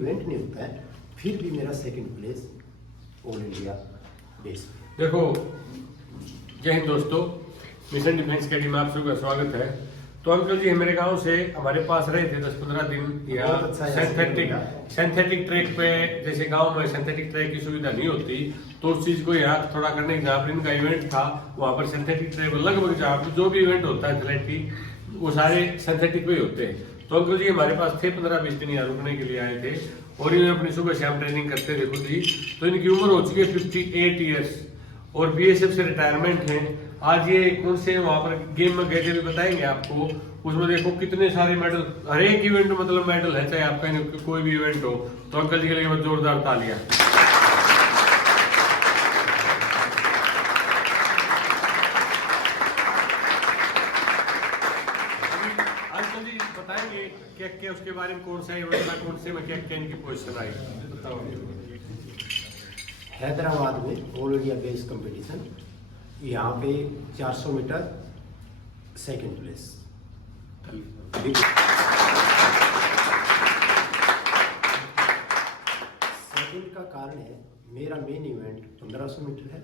Event नहीं होता है, फिर भी मेरा second place all India base. देखो, जय हिंद दोस्तों, मिशन डिफेंस अकेडमी में आप सबका स्वागत है। तो अंकल जी मेरे गांव से हमारे पास रहे थे 10-15 दिन यहाँ सिंथेटिक ट्रैक पे। जैसे गांव में सिंथेटिक ट्रैक की सुविधा नहीं होती तो उस चीज को यहाँ थोड़ा करने जहाँ पर इनका इवेंट था वहाँ पर सिंथेटिक ट्रैक लगभग जहाँ पर जो भी इवेंट होता है एथलेटिक वो सारे सिंथेटिक पे ही होते हैं। तो अंकल जी हमारे पास थे 15-20 दिन यहाँ रुकने के लिए आए थे और इन्हें अपनी सुबह शाम ट्रेनिंग करते थे खुद ही। तो इनकी उम्र हो चुकी है 58 ईयर्स और बीएसएफ से रिटायरमेंट है। आज ये कौन से वहाँ पर गेम में गए थे भी बताएंगे आपको। उसमें देखो कितने सारे मेडल, हर एक इवेंट में मतलब मेडल है, चाहे आपका कोई भी इवेंट हो। तो अंकल जी के लिए जोरदार तालियां। अंकल जी बताएंगे क्या क्या उसके बारे में, कौन सा इवेंट था, कौन से में क्या क्या इनकी पोजीशन आई, बताओ। हैदराबाद में ऑल इंडिया बेस कंपटीशन, यहाँ पे 400 मीटर सेकंड प्लेस। सेकंड का कारण है मेरा मेन इवेंट 1500 मीटर है,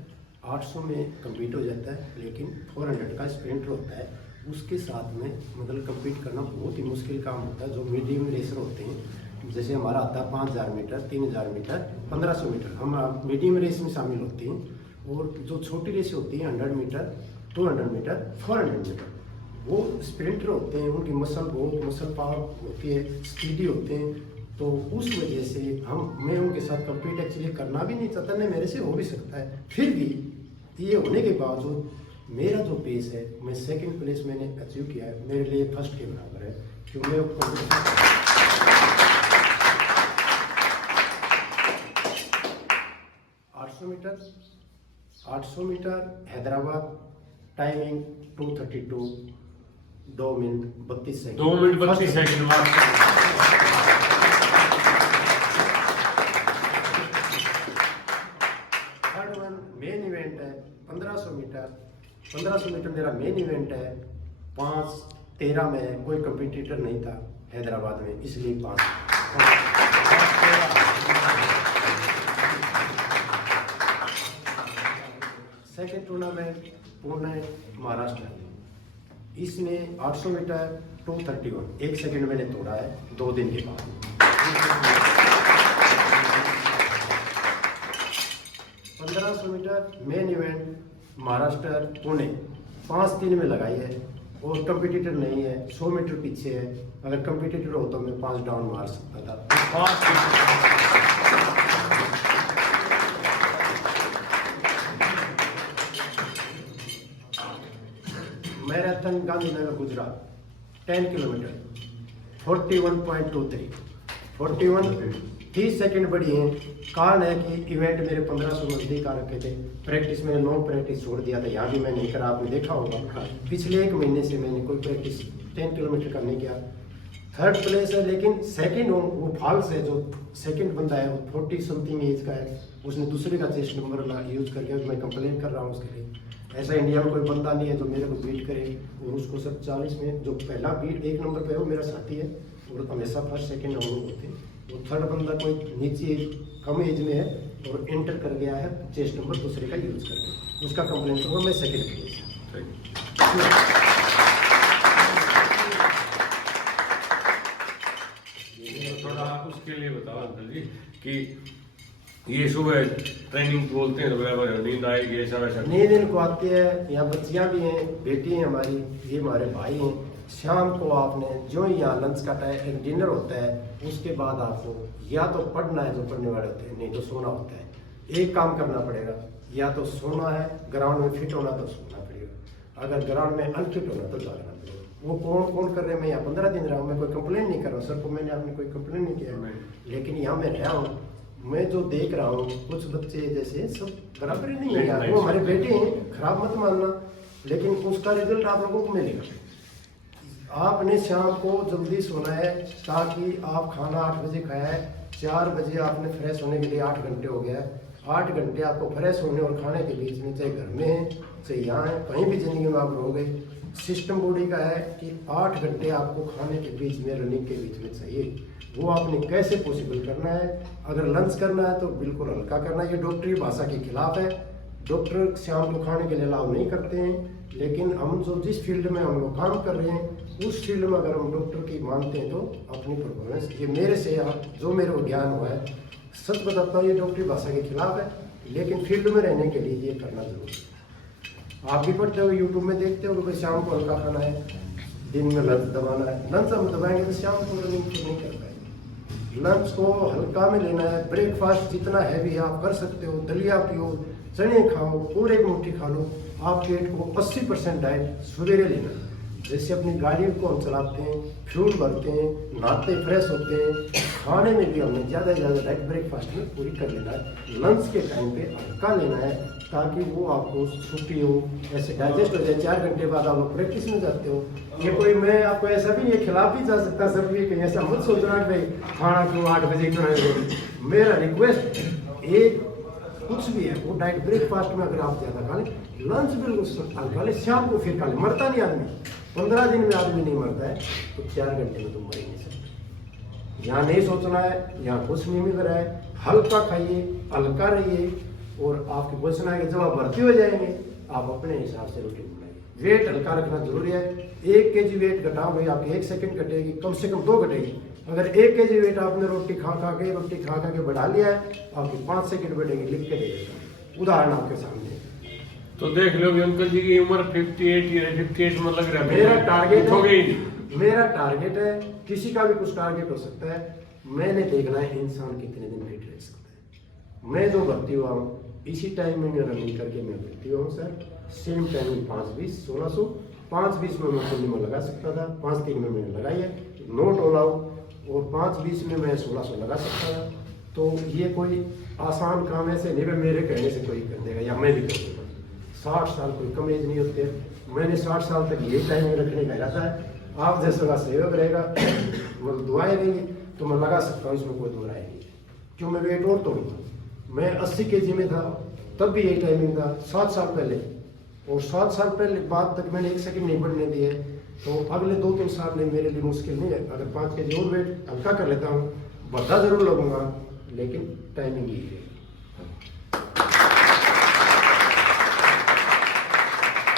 800 में कंपीट हो जाता है, लेकिन 400 का स्प्रिंटर होता है। उसके साथ में मतलब कंपीट करना बहुत ही मुश्किल काम होता है। जो मीडियम रेसर होते हैं, जैसे हमारा आता है 5000 मीटर, 3000 मीटर, 1500 मीटर, हम मीडियम रेस में शामिल होते हैं। और जो छोटी रेस होती है 100 मीटर, 200 मीटर, 400 मीटर, वो स्प्रिंटर होते हैं, उनकी मसल पावर होती है, स्पीडी होते हैं। तो उस वजह से मैं उनके साथ कंपीट एक्चुअली करना भी नहीं चाहता, नहीं मेरे से हो भी सकता है। फिर भी ये होने के बावजूद मेरा जो पेस है, मैं सेकंड प्लेस मैंने अचीव किया है, मेरे लिए फर्स्ट के बराबर है। क्योंकि 800 metre Hyderabad, timing 2:32, 2 minute 32 second. 2 minute 32 second. Third one main event है 1500 मीटर। 1500 मीटर मेरा मेन इवेंट है। 5:13 में कोई कंपटीटर नहीं था हैदराबाद में, इसलिए 5। सेकेंड टूर्नामेंट पुणे महाराष्ट्र, इसमें 800 मीटर 2:31, 1 सेकंड मैंने तोड़ा है 2 दिन के बाद। 1500 metre main event Maharashtra Pune, 5:03 में लगाई है और कंपटीटर नहीं है, 100 मीटर पीछे है। अगर कंपटीटर हो तो मैं 5 डाउन मार सकता था। Marathon Gandhinagar Gujarat 10 kilometre 41.23, 30 second बढ़ी है। कारण है कि इवेंट मेरे 1500 नजदीक आ रखे थे। प्रैक्टिस मैंने नो प्रैक्टिस छोड़ दिया था, यहाँ भी मैं नहीं करा, आपने देखा होगा। पिछले 1 महीने से मैंने कोई प्रैक्टिस 10 किलोमीटर का नहीं किया। थर्ड प्लेस है, लेकिन सेकंड वो फॉल्स है। जो सेकंड बंदा है वो 40 समथिंग एज का है, उसने दूसरे का चेस्ट नंबर यूज करके, मैं कंप्लेन कर रहा हूँ उसके लिए। ऐसा इंडिया में कोई बंदा नहीं है जो मेरे को बीट करे। और उसको सब 40 में जो पहला बीट 1 नंबर पे है वो मेरा साथी है और हमेशा फर्स्ट सेकंड हम लोग होते हैं। वो थर्ड बंदा कोई नीचे कम एज में है और एंटर कर गया है चेस्ट नंबर दूसरे का यूज करके, उसका कंप्लेन करूँगा मैं सेकेंड प्लेस। थोड़ा उसके लिए बताओ अंकल जी कि ये सुबह ट्रेनिंग बोलते हैं तो बराबर नींद आएगी, ऐसा वैसा? नींद इनको आती है। यहाँ बच्चियाँ भी हैं, बेटी हैं हमारी, ये हमारे भाई हैं। शाम को आपने जो ही यहाँ लंच का टाइम, एक डिनर होता है, उसके बाद आपको या तो पढ़ना है जो पढ़ने वाले होते हैं, नहीं तो सोना होता है। एक काम करना पड़ेगा, या तो सोना है, ग्राउंड में फिट होना तो सोना पड़ेगा, अगर ग्राउंड में अनफिट होना तो जागना पड़ेगा। वो कौन कर रहे हैं? मैं यहाँ 15 दिन रहा हूँ, मैं कोई कंप्लेन नहीं कर रहा हूँ सर को, मैंने आपने कोई कंप्लेन नहीं किया, लेकिन यहाँ मैं रहा हूँ, मैं जो देख रहा हूँ कुछ बच्चे जैसे सब बराबर ही नहीं है यार। वो हमारे बेटे हैं, खराब मत मानना, लेकिन उसका रिजल्ट आप लोगों को मिलेगा। आपने शाम को जल्दी सोना है ताकि आप खाना 8 बजे खाया है, 4 बजे आपने फ्रेश होने के लिए 8 घंटे हो गया है। 8 घंटे आपको फ्रेश होने और खाने के बीच में, चाहे घर में है चाहे यहाँ है, कहीं भी जिंदगी में आप रहोगे, सिस्टम बॉडी का है कि 8 घंटे आपको खाने के बीच में, रनिंग के बीच में चाहिए। वो आपने कैसे पॉसिबल करना है? अगर लंच करना है तो बिल्कुल हल्का करना है। ये डॉक्टरी भाषा के खिलाफ है। डॉक्टर शाम को खाने के लिए अलाउ नहीं करते हैं, लेकिन हम जो जिस फील्ड में हम लोग काम कर रहे हैं उस फील्ड में अगर हम डॉक्टर की मानते हैं तो अपनी परफॉर्मेंस, ये मेरे से जो मेरे को ज्ञान हुआ है, सच बताता हूँ, ये डॉक्टरी भाषा के खिलाफ है, लेकिन फील्ड में रहने के लिए ये करना जरूरी है। आप भी पढ़ते हो, यूट्यूब में देखते हो कि भाई शाम को हल्का खाना है, दिन में लंच दबाना है। लंच हम दबाएंगे तो शाम को रनिंग नहीं कर पाएंगे। लंच को हल्का में लेना है। ब्रेकफास्ट जितना हैवी आप कर सकते हो, दलिया पियो, चने खाओ, और एक मुट्ठी खा लो। आप पेट को 80% डाइट सवेरे लेना है। जैसे अपनी गाड़ी को हम चलाते हैं, फ्यूल भरते हैं, नहाते फ्रेश होते हैं, खाने में भी हमने ज़्यादा से ज़्यादा डाइट ब्रेकफास्ट में पूरी कर लेना है। लंच के टाइम पे हल्का लेना है ताकि वो आपको छुट्टी हो, ऐसे डाइजेस्ट हो जाए। 4 घंटे बाद आप लोग प्रैक्टिस में जाते हो। ये कोई, मैं आपको ऐसा भी ये खिलाफ भी जा सकता सर भी, कहीं ऐसा मत सोचना कि भाई खाना क्यों 8 बजे क्यों। मेरा रिक्वेस्ट, एक कुछ भी है वो डाइट ब्रेकफास्ट में अगर आप ज़्यादा खा लें, लंच बिल्कुल हल्का लें, शाम को फिर खा लें। मरता नहीं आदमी, 15 दिन में आदमी नहीं मरता है, तो 4 घंटे में तुम मर ही नहीं सकते। यहाँ नहीं सोचना है, यहाँ कुछ नहीं मिल रहा है, हल्का खाइए, हल्का रहिए, और आपकी क्वेश्चन आएगा जब आप भर्ती हो जाएंगे आप अपने हिसाब से रूटीन बनाइए। वेट हल्का रखना जरूरी है। 1 kg वेट घटाओगे आपकी 1 सेकंड घटेगी, कम से कम 2 घटेगी। अगर 1 kg वेट आपने रोटी खा खा के बढ़ा लिया है, आपकी 5 सेकंड बढ़ेगी। लिख के दे देता, उदाहरण आपके सामने। तो देख लो अंकल जी की उम्र 58 है, 58 में लग रहा है मेरा टारगेट हो गई। मेरा टारगेट है, किसी का भी कुछ टारगेट हो सकता है। मैंने देखना है इंसान कितने दिन फिट रह सकता है। मैं जो भर्ती हुआ हूँ इसी टाइम में रनिंग करके मैं भर्ती हुआ हूँ सर। सेम टाइमिंग 5:20 1600, 5:20 में मैं पूर्णिमा लगा सकता था, 5:03 में मैंने लगाई है, नोट ऑल आउट। और 5:20 में मैं 1600 लगा सकता था। तो ये कोई आसान काम ऐसे नहीं है मेरे कहने से कोई कर देगा या मैं भी कर दूंगा। 60 साल कोई कम एज नहीं होते। मैंने 60 साल तक यही टाइम में रखने का इरादा है। आप जैसे का सहयोग रहेगा, वो दुआएं देंगी तो मैं लगा सकता हूँ, इसमें कोई दो राय नहीं है। क्यों, मैं वेट और तोड़ूंगा। मैं 80 kg में था तब भी यही टाइमिंग था 7 साल पहले, और 7 साल पहले बाद तक मैंने 1 सेकंड नहीं बढ़ने दिए। तो अगले 2-3 साल में मेरे लिए मुश्किल नहीं है। अगर 5 kg और वेट हल्का कर लेता हूँ, बढ़ता जरूर लगूंगा, लेकिन टाइमिंग यही है।